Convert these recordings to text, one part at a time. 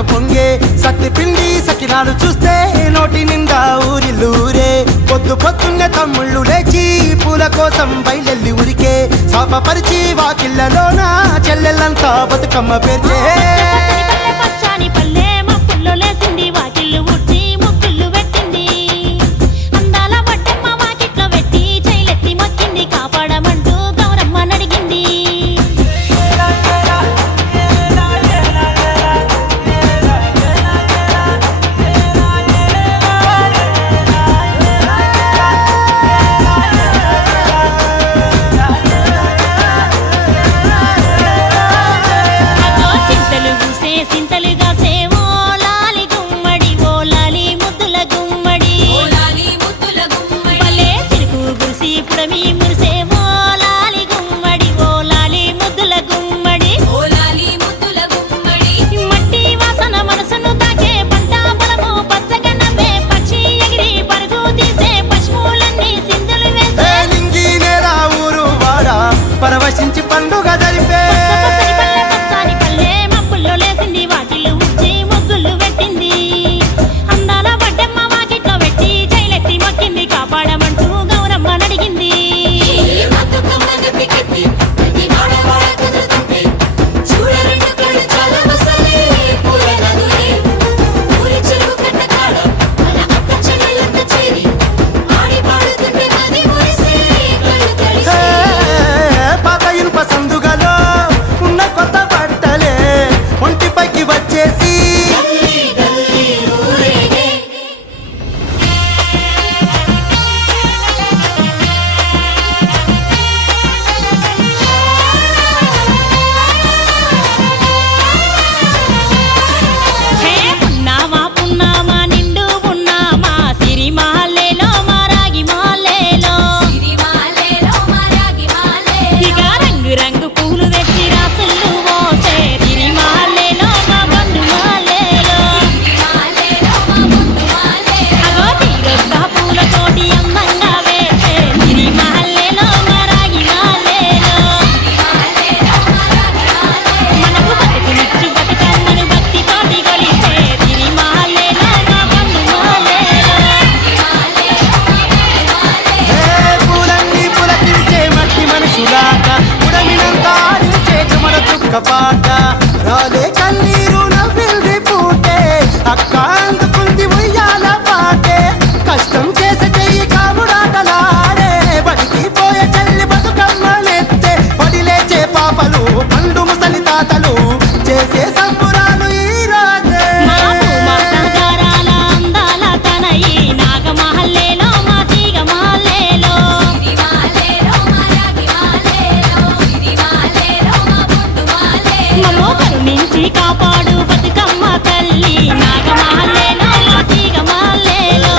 ఆనందంతో పొంగే సత్తి పిండి సకినాలు చూస్తే నోటి నిండా ఊరిల్లూరే. పొద్దు పొద్దున్నే తమ్ముళ్ళు లేచి పూల కోసం బయలెల్లి ఉరికే. శాపపరిచి వాకిళ్ళలోన చెల్లెళ్ళంతా బతుకమ్మ పేర్చే. పరవశించి పండుగ జరిపే. పాట రాలే కన్నీరు నవ్వింది పూటే. అక్క అందుకుంది ఉయ్యాల పాటే. కష్టం చేసే చెయ్యి కాముడాటలాడే. బడికి పోయే చెల్లి బతుకమ్మనెత్తే. పడి లేచే పాపలు పండు ముసలి తాతలు చేసే సంబురాలు ఈ రోజే. కాపాడు బతుకమ్మ తల్లి నాగమాలేలో తీగమాలేలో.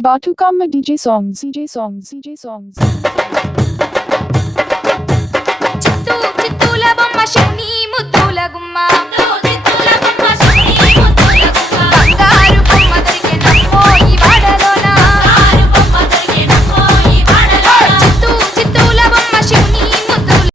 Batukamma DJ songs, DJ songs, DJ songs. చిత్తూల బొమ్మ శని ముద్దుల గుమ్మ.